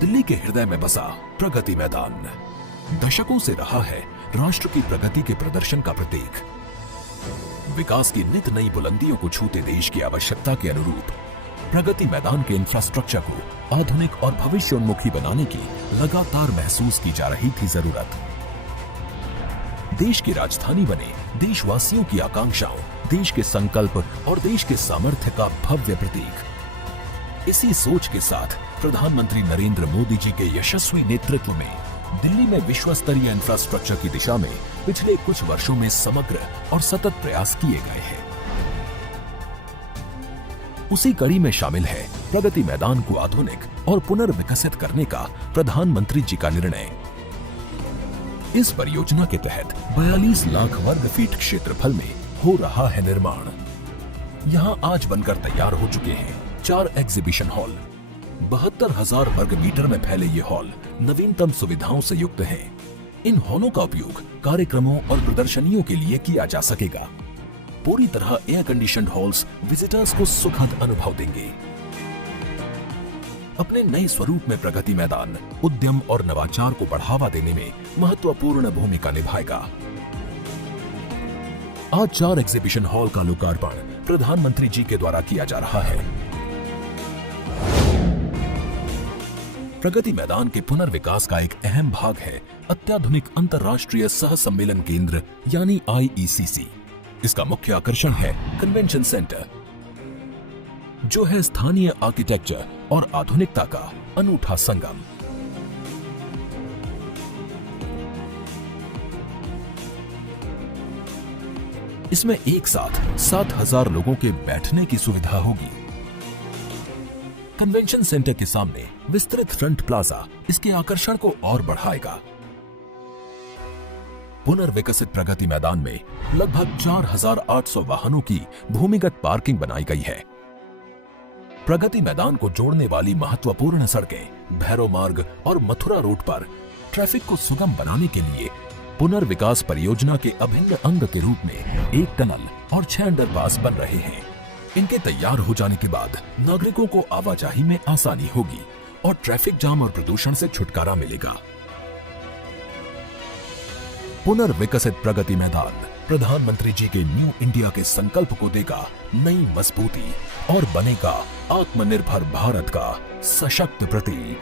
दिल्ली के हृदय में बसा प्रगति मैदान दशकों से रहा है राष्ट्र की प्रगति के प्रदर्शन का प्रतीक। विकास की नित नई बुलंदियों को छूते देश की आवश्यकता के अनुरूप प्रगति मैदान के इंफ्रास्ट्रक्चर को आधुनिक और भविष्योन्मुखी बनाने की लगातार महसूस की जा रही थी जरूरत। देश की राजधानी बने देशवासियों की आकांक्षाओं, देश के संकल्प और देश के सामर्थ्य का भव्य प्रतीक। इसी सोच के साथ प्रधानमंत्री नरेंद्र मोदी जी के यशस्वी नेतृत्व में दिल्ली में विश्व स्तरीय इंफ्रास्ट्रक्चर की दिशा में पिछले कुछ वर्षों में समग्र और सतत प्रयास किए गए हैं। उसी कड़ी में शामिल है प्रगति मैदान को आधुनिक और पुनर्विकसित करने का प्रधानमंत्री जी का निर्णय। इस परियोजना के तहत 42 लाख वर्ग फीट क्षेत्रफल में हो रहा है निर्माण। यहां आज बनकर तैयार हो चुके हैं 4 एग्जीबिशन हॉल। 72,000 वर्ग मीटर में फैले ये हॉल नवीनतम सुविधाओं से युक्त हैं। इन हॉलों का उपयोग कार्यक्रमों और प्रदर्शनियों के लिए किया जा सकेगा। पूरी तरह एयर कंडीशनड हॉल्स विजिटर्स को सुखद अनुभव देंगे। अपने नए स्वरूप में प्रगति मैदान उद्यम और नवाचार को बढ़ावा देने में महत्वपूर्ण भूमिका निभाएगा। आज 4 एग्जीबिशन हॉल का लोकार्पण प्रधानमंत्री जी के द्वारा किया जा रहा है। प्रगति मैदान के पुनर्विकास का एक अहम भाग है अत्याधुनिक अंतर्राष्ट्रीय सह सम्मेलन केंद्र यानी IECC। इसका मुख्य आकर्षण है कन्वेंशन सेंटर, जो है स्थानीय आर्किटेक्चर और आधुनिकता का अनूठा संगम। इसमें एक साथ 7,000 लोगों के बैठने की सुविधा होगी। कन्वेंशन सेंटर के सामने विस्तृत फ्रंट प्लाजा इसके आकर्षण को और बढ़ाएगा। पुनर्विकसित प्रगति मैदान में लगभग 4,800 वाहनों की भूमिगत पार्किंग बनाई गई है। प्रगति मैदान को जोड़ने वाली महत्वपूर्ण सड़कें भैरव मार्ग और मथुरा रोड पर ट्रैफिक को सुगम बनाने के लिए पुनर्विकास परियोजना के अभिन्न अंग के रूप में एक टनल और 6 अंडरपास बन रहे हैं। इनके तैयार हो जाने के बाद नागरिकों को आवाजाही में आसानी होगी और ट्रैफिक जाम और प्रदूषण से छुटकारा मिलेगा। पुनर्विकसित प्रगति मैदान प्रधानमंत्री जी के न्यू इंडिया के संकल्प को देगा नई मजबूती और बनेगा आत्मनिर्भर भारत का सशक्त प्रतीक।